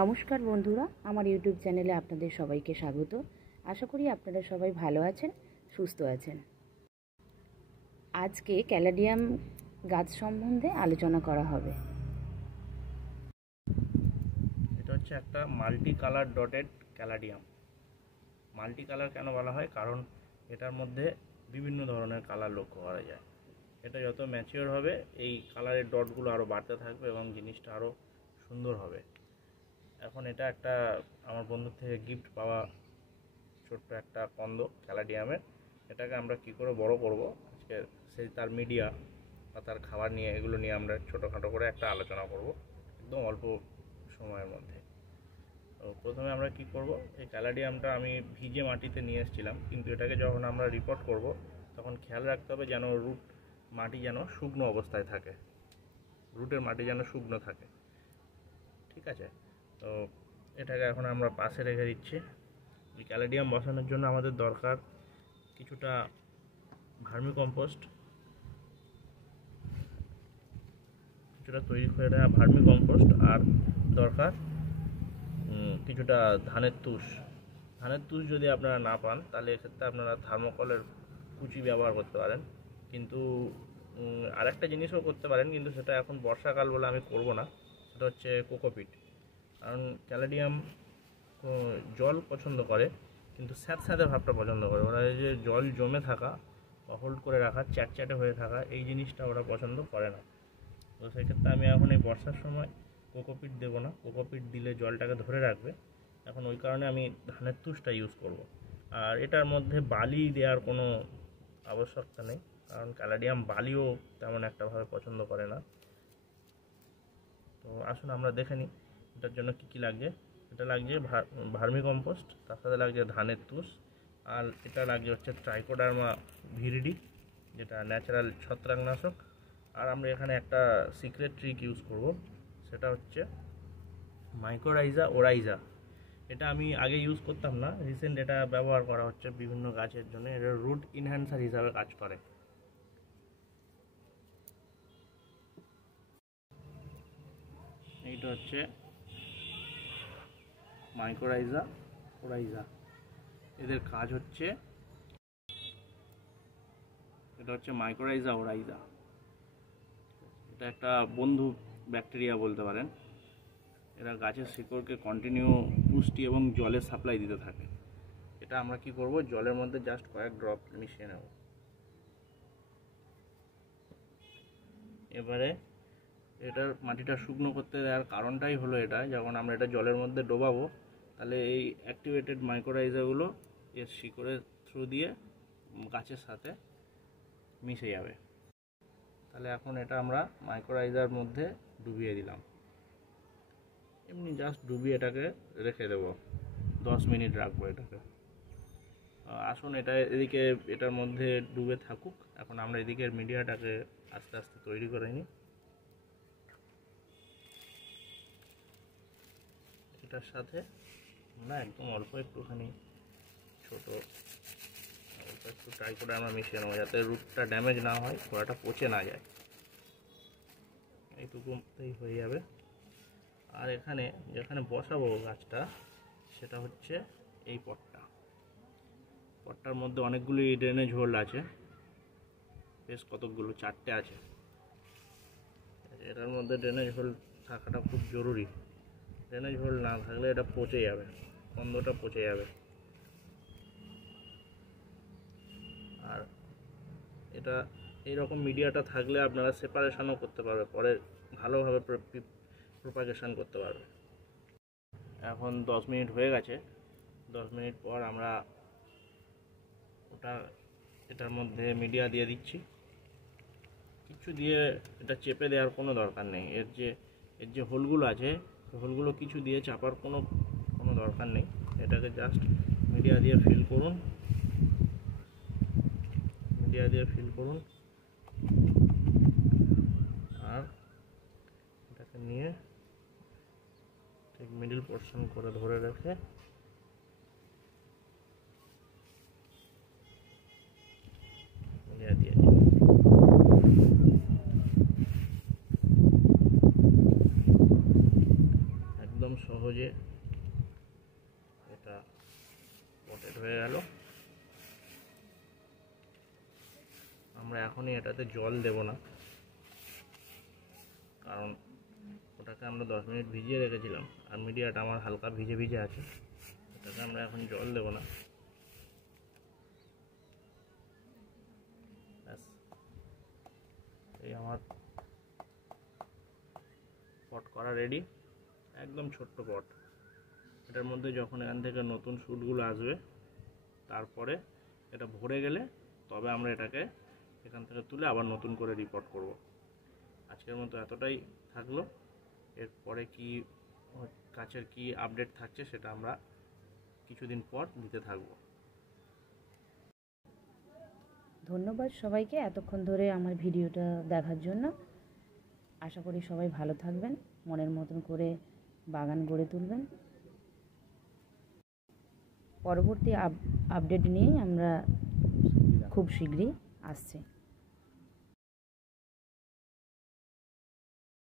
নমস্কার বন্ধুরা, আমার ইউটিউব চ্যানেলে আপনাদের সবাইকে স্বাগত। আশা করি আপনারা সবাই ভালো আছেন, সুস্থ আছেন। আজকে ক্যালাডিয়াম গাছ সম্বন্ধে আলোচনা করা হবে। এটা হচ্ছে একটা multi colour dotted caladium. Multi colour কেন বলা হয়? কারণ এটার মধ্যে বিভিন্ন ধরনের কালার লক্ষ্য করা যায়। এটা যত ম্যাচিওর হবে এই কালারের ডটগুলো আরও বাড়তে থাকবে এবং জিনিসটা আরও সুন্দর হবে। এখন এটা একটা আমার বন্ধুর থেকে গিফট পাওয়া ছোট্ট একটা কন্দ ক্যালাডিয়ামের। এটাকে আমরা কি করে বড় করব, আজকে সেই তার মিডিয়া বা তার খাবার নিয়ে এগুলো নিয়ে আমরা ছোটোখাটো করে একটা আলোচনা করব একদম অল্প সময়ের মধ্যে। তো প্রথমে আমরা কি করব, এই ক্যালাডিয়ামটা আমি ভিজে মাটিতে নিয়ে এসেছিলাম, কিন্তু এটাকে যখন আমরা রিপোর্ট করব তখন খেয়াল রাখতে হবে যেন মাটি যেন শুকনো অবস্থায় থাকে, রুটের মাটি যেন শুকনো থাকে। ঠিক আছে, তো এটাকে এখন আমরা পাশে রেখে দিচ্ছি। এই ক্যালাডিয়াম বসানোর জন্য আমাদের দরকার কিছুটা ভার্মি কম্পোস্ট, কিছুটা তৈরি করে দেওয়া ভার্মি কম্পোস্ট, আর দরকার কিছুটা ধানের তুষ। ধানের তুষ যদি আপনারা না পান তাহলে এক্ষেত্রে আপনারা থার্মোকলের কুচি ব্যবহার করতে পারেন, কিন্তু আরেকটা জিনিসও করতে পারেন, কিন্তু সেটা এখন বর্ষাকাল বলে আমি করব না। সেটা হচ্ছে কোকোপিট। কারণ ক্যালাডিয়াম জল পছন্দ করে, কিন্তু স্যাঁতস্যাঁতে ভাবটা পছন্দ করে। ওরা এই যে জল জমে থাকা বা হোল্ড করে রাখা, চ্যাটচ্যাটে হয়ে থাকা, এই জিনিসটা ওরা পছন্দ করে না। তো সেক্ষেত্রে আমি এখন এই বর্ষার সময় কোকোপিট দেবো না। কোকোপিট দিলে জলটাকে ধরে রাখবে। এখন ওই কারণে আমি ধানের তুষটা ইউজ করব। আর এটার মধ্যে বালি দেওয়ার কোনো আবশ্যকতা নেই, কারণ ক্যালাডিয়াম বালিও তেমন একটাভাবে পছন্দ করে না। তো আসুন আমরা দেখে নিই এটার জন্য কী কী লাগছে। এটা লাগছে ভার্মি কম্পোস্ট, তার সাথে লাগছে ধানের তুষ, আর এটা লাগছে হচ্ছে ট্রাইকোডার্মা ভিরিডি, যেটা ন্যাচারাল ছত্রাকনাশক। আর আমরা এখানে একটা সিক্রেট ট্রিক ইউজ করব, সেটা হচ্ছে মাইকোরাইজা ওরাইজা। এটা আমি আগে ইউজ করতাম না, রিসেন্ট এটা ব্যবহার করা হচ্ছে বিভিন্ন গাছের জন্য। এটা রুট ইনহ্যান্সার হিসাবে কাজ করে। এইটা হচ্ছে মাইকোরাইজা ওরাইজা। এদের কাজ হচ্ছে, এটা হচ্ছে মাইকোরাইজা ওরাইজা। এটা একটা বন্ধু ব্যাকটেরিয়া বলতে পারেন। এরা গাছের শিকড়কে কন্টিনিউ পুষ্টি এবং জলের সাপ্লাই দিতে থাকে। এটা আমরা কি করব, জলের মধ্যে জাস্ট কয়েক ড্রপ মিশিয়ে নেব। এবারে এটার মাটিটা শুকনো করতে দেওয়ার কারণটাই হলো এটা, যখন আমরা এটা জলের মধ্যে ডোবাবো তাহলে এই অ্যাক্টিভেটেড মাইক্রোরাইজাগুলো এর শিকড়ের থ্রু দিয়ে গাছের সাথে মিশে যাবে। তাহলে এখন এটা আমরা মাইক্রোরাইজার মধ্যে ডুবিয়ে দিলাম। এমনি জাস্ট ডুবিয়ে এটাকে রেখে দেবো, 10 মিনিট রাখবো এটাকে। আসুন এটা এদিকে এটার মধ্যে ডুবে থাকুক। এখন আমরা এদিকের মিডিয়াটাকে আস্তে আস্তে তৈরি করে নিই। এটার সাথে না একদম অল্প একটুখানি অল্প একটু ট্রাই করে আমরা মিশিয়ে নেবো, যাতে রুটটা ড্যামেজ না হয়, গোড়াটা পচে না যায়। এইটুকুতেই হয়ে যাবে। আর এখানে যেখানে বসাবো গাছটা, সেটা হচ্ছে এই পটটার মধ্যে অনেকগুলি ড্রেনেজ হোল আছে, বেশ কতকগুলো, 4টে আছে। এটার মধ্যে ড্রেনেজ হোল থাকাটা খুব জরুরি। ড্রেনেজ হোল না থাকলে এটা পচে যাবে, কন্দটা পচে যাবে। আর এটা এইরকম মিডিয়াটা থাকলে আপনারা সেপারেশনও করতে পারবে, পরে ভালোভাবে প্রোপাগেশন করতে পারবে। এখন 10 মিনিট হয়ে গেছে। 10 মিনিট পর আমরা এটার মধ্যে মিডিয়া দিয়ে দিচ্ছি। কিছু দিয়ে এটা চেপে দেওয়ার কোনো দরকার নেই। এর যে হোলগুলো আছে, হোলগুলো কিছু দিয়ে চাপার কোনো দরকার নেই। এটাকে জাস্ট মিডিয়া দিয়ে ফিল করুন, আর এটাকে নিয়ে ঠিক মিডল পোর্শন করে ধরে রেখে মিডিয়া দিয়ে দিয়ে এটা পটেড হয়ে গেল। আমরা এখনই এটাতে জল দেব না, কারণ ওটাকে আমরা 10 মিনিট ভিজিয়ে রেখেছিলাম আর মিডিয়াটা আমার হালকা ভিজে ভিজে আছে। এটাকে আমরা এখন জল দেব না। ব্যাস, এই আমার পট করা রেডি। একদম ছোট্ট পট। এটার মধ্যে যখন এখান থেকে নতুন শুটগুলো আসবে, তারপরে এটা ভরে গেলে তবে আমরা এটাকে এখান থেকে তুলে আবার নতুন করে রিপোর্ট করব। আজকের মতো এতটাই থাকলো। এরপরে কি কাছের কি আপডেট থাকছে সেটা আমরা কিছুদিন পর দিতে থাকবো। ধন্যবাদ সবাইকে এতক্ষণ ধরে আমার ভিডিওটা দেখার জন্য। আশা করি সবাই ভালো থাকবেন, মনের মতন করে বাগান গড়ে তুলবেন। পরবর্তী আপডেট নিয়েই আমরা খুব শীঘ্রই আসছি।